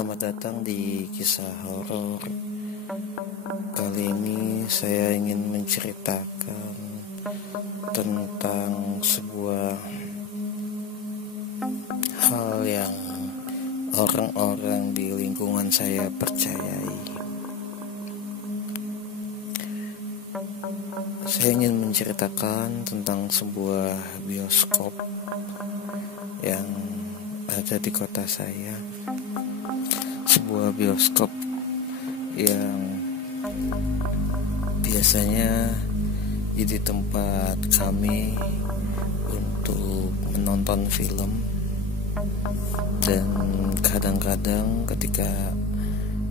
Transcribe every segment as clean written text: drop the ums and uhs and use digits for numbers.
Selamat datang di kisah horor. Kali ini saya ingin menceritakan tentang sebuah hal yang orang-orang di lingkungan saya percayai. Saya ingin menceritakan tentang sebuah bioskop yang ada di kota saya. Sebuah bioskop yang biasanya jadi tempat kami untuk menonton film, dan kadang-kadang ketika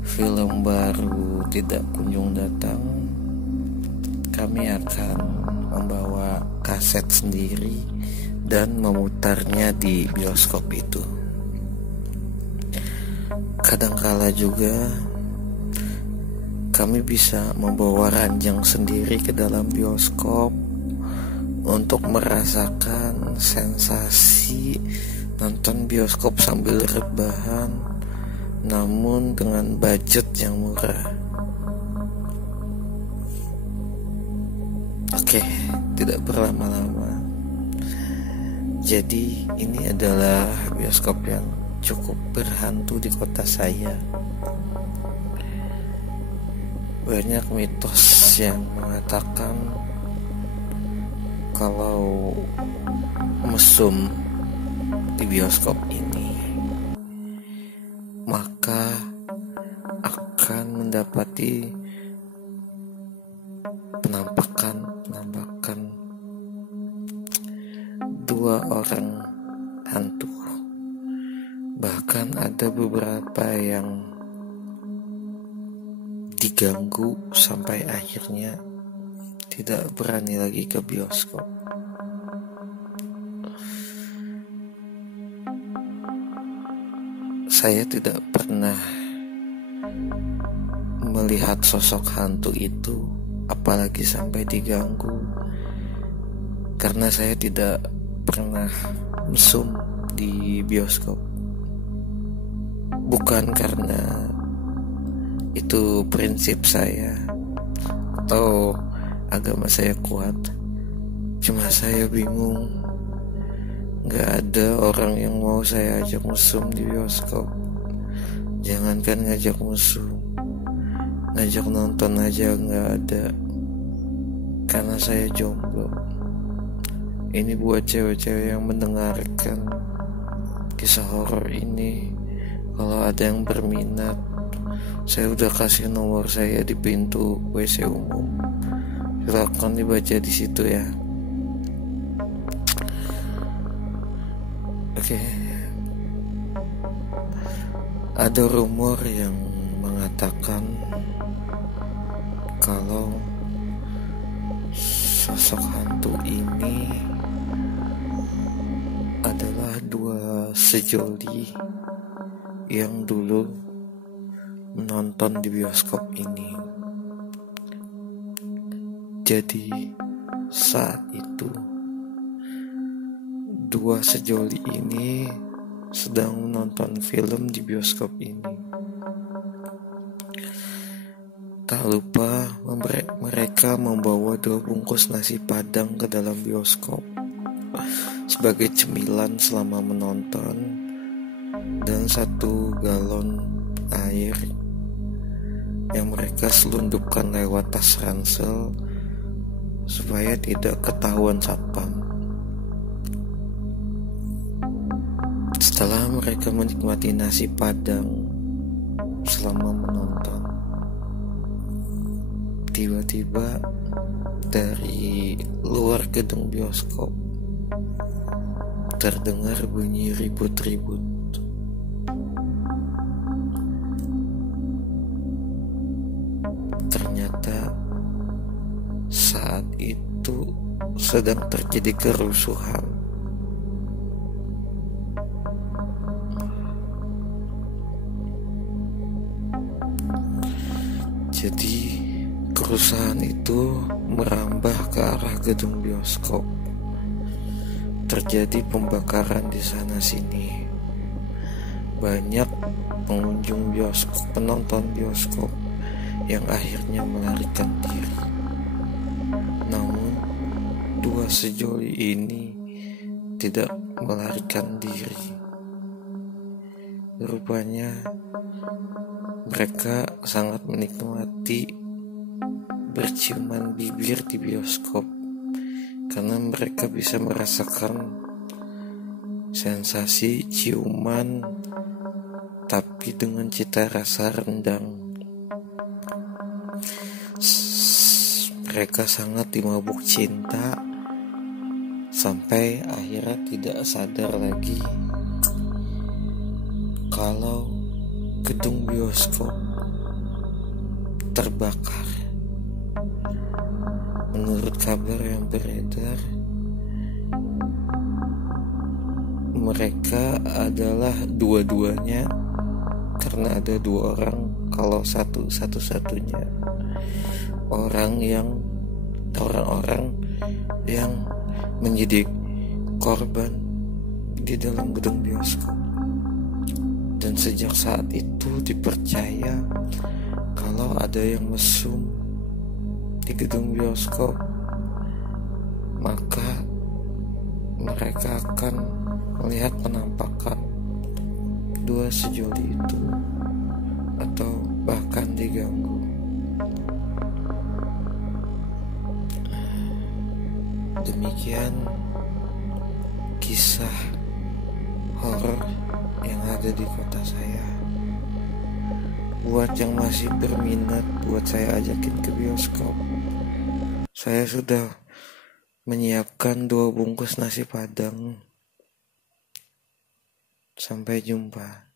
film baru tidak kunjung datang, kami akan membawa kaset sendiri dan memutarnya di bioskop itu. Kadangkala juga kami bisa membawa ranjang sendiri ke dalam bioskop untuk merasakan sensasi nonton bioskop sambil rebahan, namun dengan budget yang murah. Oke, tidak berlama-lama. Jadi ini adalah bioskop yang cukup berhantu di kota saya. Banyak mitos yang mengatakan kalau mesum di bioskop ini maka akan mendapati penampakan dua orang hantu. Bahkan ada beberapa yang diganggu sampai akhirnya tidak berani lagi ke bioskop. Saya tidak pernah melihat sosok hantu itu, apalagi sampai diganggu, karena saya tidak pernah mesum di bioskop. Bukan karena itu prinsip saya atau agama saya kuat, cuma saya bingung. Gak ada orang yang mau saya ajak mesum di bioskop. Jangankan ngajak mesum, ngajak nonton aja gak ada, karena saya jomblo. Ini buat cewek-cewek yang mendengarkan kisah horor ini, kalau ada yang berminat, saya udah kasih nomor saya di pintu WC umum. Silakan dibaca di situ ya. Oke. Ada rumor yang mengatakan kalau sosok hantu ini adalah dua sejoli yang dulu menonton di bioskop ini. Jadi saat itu dua sejoli ini sedang menonton film di bioskop ini. Tak lupa mereka membawa 2 bungkus nasi padang ke dalam bioskop sebagai cemilan selama menonton, dan 1 galon air yang mereka selundupkan lewat tas ransel supaya tidak ketahuan satpam. Setelah mereka menikmati nasi padang selama menonton, tiba-tiba dari luar gedung bioskop terdengar bunyi ribut-ribut. Ternyata saat itu sedang terjadi kerusuhan. Jadi kerusuhan itu merambah ke arah gedung bioskop. Terjadi pembakaran di sana sini. banyak penonton bioskop yang akhirnya melarikan diri. Namun, dua sejoli ini tidak melarikan diri. Rupanya mereka sangat menikmati berciuman bibir di bioskop karena mereka bisa merasakan sensasi ciuman tapi dengan cita rasa rendang. Mereka sangat dimabuk cinta sampai akhirnya tidak sadar lagi kalau gedung bioskop terbakar. Menurut kabar yang beredar, mereka adalah dua-duanya, karena ada dua orang, kalau satu-satunya orang-orang yang menjadi korban di dalam gedung bioskop. Dan sejak saat itu dipercaya kalau ada yang mesum di gedung bioskop, maka mereka akan melihat penampakan dua sejoli itu atau bahkan diganggu. Demikian kisah horor yang ada di kota saya. Buat yang masih berminat buat saya ajakin ke bioskop, saya sudah menyiapkan 2 bungkus nasi padang. Sampai jumpa.